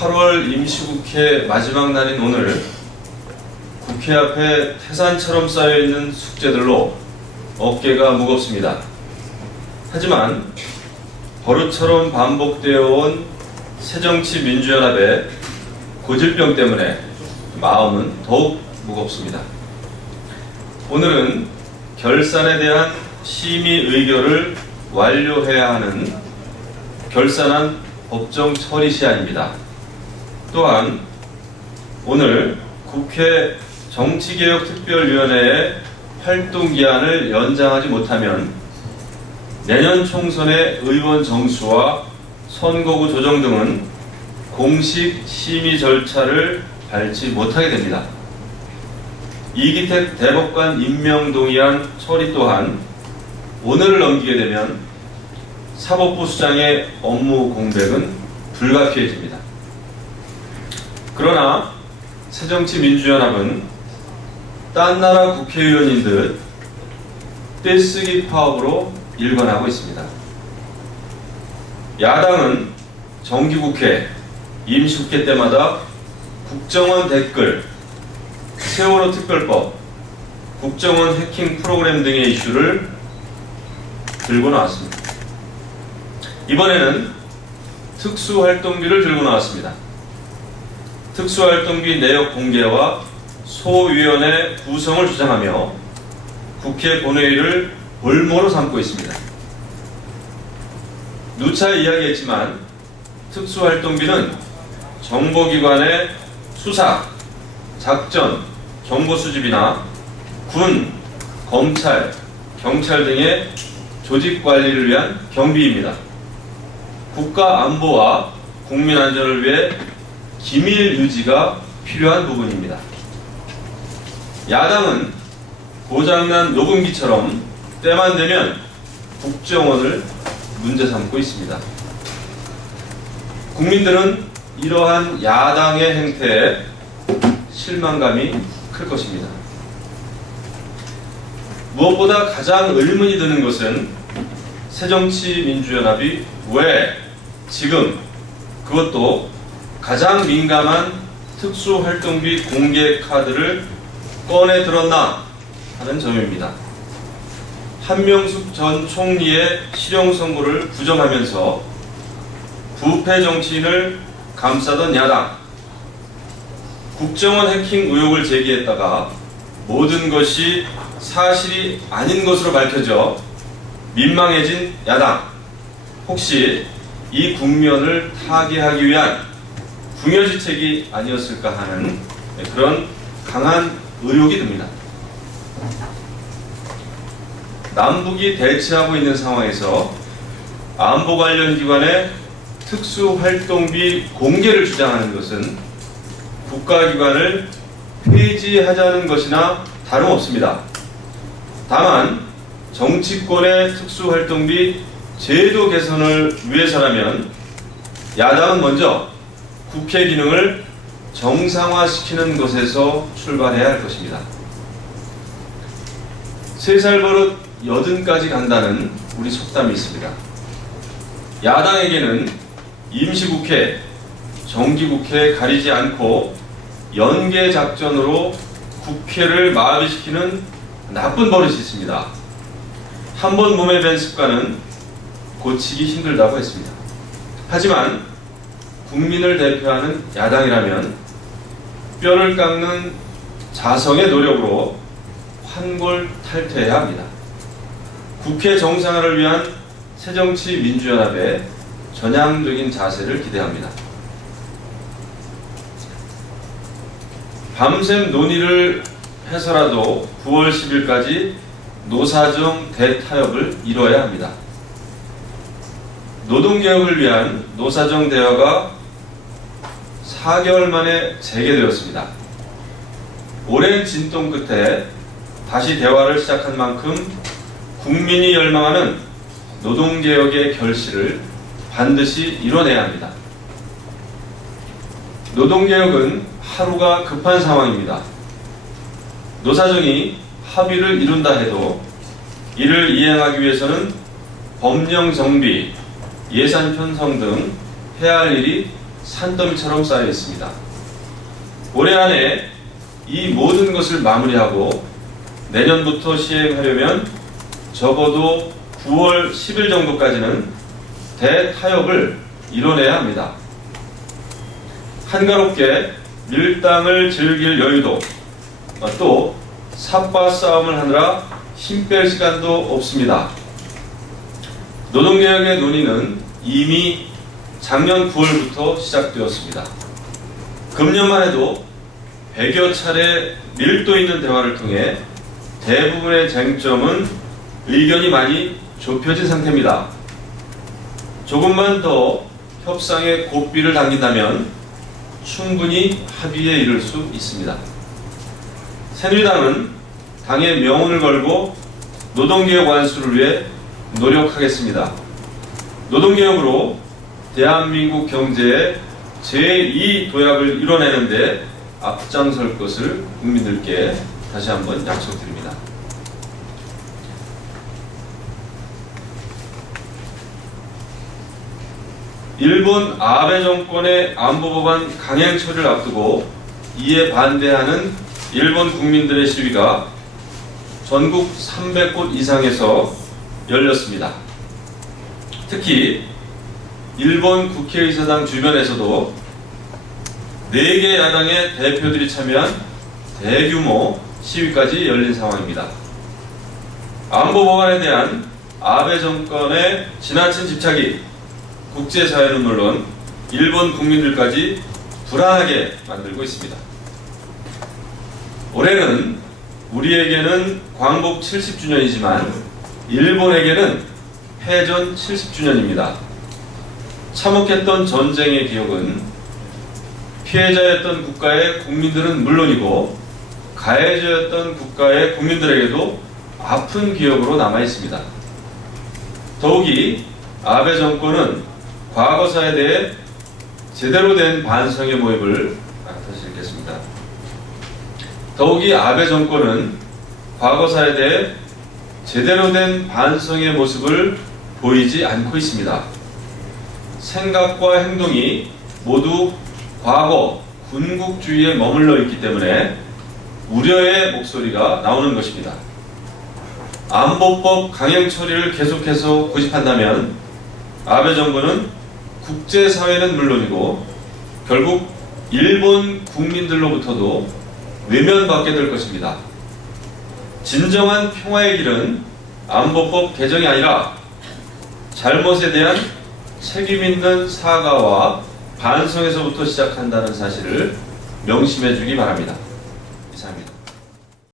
8월 임시국회 마지막 날인 오늘 국회 앞에 태산처럼 쌓여있는 숙제들로 어깨가 무겁습니다. 하지만 버릇처럼 반복되어 온 새정치민주연합의 고질병 때문에 마음은 더욱 무겁습니다. 오늘은 결산에 대한 심의 의결을 완료해야 하는 결산안 법정 처리 시한입니다. 또한 오늘 국회 정치개혁특별위원회의 활동기한을 연장하지 못하면 내년 총선의 의원 정수와 선거구 조정 등은 공식 심의 절차를 밟지 못하게 됩니다. 이기택 대법관 임명 동의안 처리 또한 오늘을 넘기게 되면 사법부 수장의 업무 공백은 불가피해집니다. 그러나 새정치민주연합은 딴 나라 국회의원인 듯 떼쓰기 파업으로 일관하고 있습니다. 야당은 정기국회, 임시국회 때마다 국정원 댓글, 세월호 특별법, 국정원 해킹 프로그램 등의 이슈를 들고 나왔습니다. 이번에는 특수활동비를 들고 나왔습니다. 특수활동비 내역 공개와 소위원회 구성을 주장하며 국회 본회의를 볼모로 삼고 있습니다. 누차 이야기했지만 특수활동비는 정보기관의 수사, 작전, 정보 수집이나 군, 검찰, 경찰 등의 조직 관리를 위한 경비입니다. 국가 안보와 국민 안전을 위해 기밀 유지가 필요한 부분입니다. 야당은 고장난 녹음기처럼 때만 되면 국정원을 문제 삼고 있습니다. 국민들은 이러한 야당의 행태에 실망감이 클 것입니다. 무엇보다 가장 의문이 드는 것은 새정치민주연합이 왜 지금 그것도 가장 민감한 특수활동비 공개 카드를 꺼내 들었나 하는 점입니다. 한명숙 전 총리의 실형 선고를 부정하면서 부패 정치인을 감싸던 야당, 국정원 해킹 의혹을 제기했다가 모든 것이 사실이 아닌 것으로 밝혀져 민망해진 야당, 혹시 이 국면을 타개하기 위한 궁여지책이 아니었을까 하는 그런 강한 의혹이 듭니다. 남북이 대치하고 있는 상황에서 안보 관련 기관의 특수활동비 공개를 주장하는 것은 국가기관을 폐지하자는 것이나 다름없습니다. 다만 정치권의 특수활동비 제도 개선을 위해서라면 야당은 먼저 국회 기능을 정상화시키는 것에서 출발해야 할 것입니다. 3살 버릇 80까지 간다는 우리 속담이 있습니다. 야당에게는 임시국회, 정기국회 가리지 않고 연계 작전으로 국회를 마비시키는 나쁜 버릇이 있습니다. 한번 몸에 밴 습관은 고치기 힘들다고 했습니다. 하지만 국민을 대표하는 야당이라면 뼈를 깎는 자성의 노력으로 환골탈퇴해야 합니다. 국회 정상화를 위한 새정치민주연합의 전향적인 자세를 기대합니다. 밤샘 논의를 해서라도 9월 10일까지 노사정 대타협을 이뤄야 합니다. 노동개혁을 위한 노사정 대화가 4개월 만에 재개되었습니다. 오랜 진통 끝에 다시 대화를 시작한 만큼 국민이 열망하는 노동개혁의 결실을 반드시 이뤄내야 합니다. 노동개혁은 하루가 급한 상황입니다. 노사정이 합의를 이룬다 해도 이를 이행하기 위해서는 법령 정비, 예산 편성 등 해야 할 일이 산더미처럼 쌓여 있습니다. 올해 안에 이 모든 것을 마무리하고 내년부터 시행하려면 적어도 9월 10일 정도까지는 대타협을 이뤄내야 합니다. 한가롭게 밀당을 즐길 여유도 또 삽바 싸움을 하느라 힘 뺄 시간도 없습니다. 노동개혁의 논의는 이미 작년 9월부터 시작되었습니다. 금년만 해도 100여 차례 밀도 있는 대화를 통해 대부분의 쟁점은 의견이 많이 좁혀진 상태입니다. 조금만 더 협상의 고삐를 당긴다면 충분히 합의에 이를 수 있습니다. 새누리당은 당의 명운을 걸고 노동개혁 완수를 위해 노력하겠습니다. 노동개혁으로 대한민국 경제의 제2 도약을 이뤄내는 데 앞장설 것을 국민들께 다시 한번 약속드립니다. 일본 아베 정권의 안보법안 강행 처리를 앞두고 이에 반대하는 일본 국민들의 시위가 전국 300곳 이상에서 열렸습니다. 특히 일본 국회의사당 주변에서도 4개 야당의 대표들이 참여한 대규모 시위까지 열린 상황입니다. 안보법안에 대한 아베 정권의 지나친 집착이 국제사회는 물론 일본 국민들까지 불안하게 만들고 있습니다. 올해는 우리에게는 광복 70주년이지만 일본에게는 패전 70주년입니다. 참혹했던 전쟁의 기억은 피해자였던 국가의 국민들은 물론이고 가해자였던 국가의 국민들에게도 아픈 기억으로 남아 있습니다. 더욱이 아베 정권은 과거사에 대해 제대로 된 반성의 모습을 다시 읽겠습니다. 더욱이 아베 정권은 과거사에 대해 제대로 된 반성의 모습을 보이지 않고 있습니다. 생각과 행동이 모두 과거 군국주의에 머물러 있기 때문에 우려의 목소리가 나오는 것입니다. 안보법 강행 처리를 계속해서 고집한다면 아베 정부는 국제사회는 물론이고 결국 일본 국민들로부터도 외면받게 될 것입니다. 진정한 평화의 길은 안보법 개정이 아니라 잘못에 대한 책임 있는 사과와 반성에서부터 시작한다는 사실을 명심해 주기 바랍니다. 이상입니다.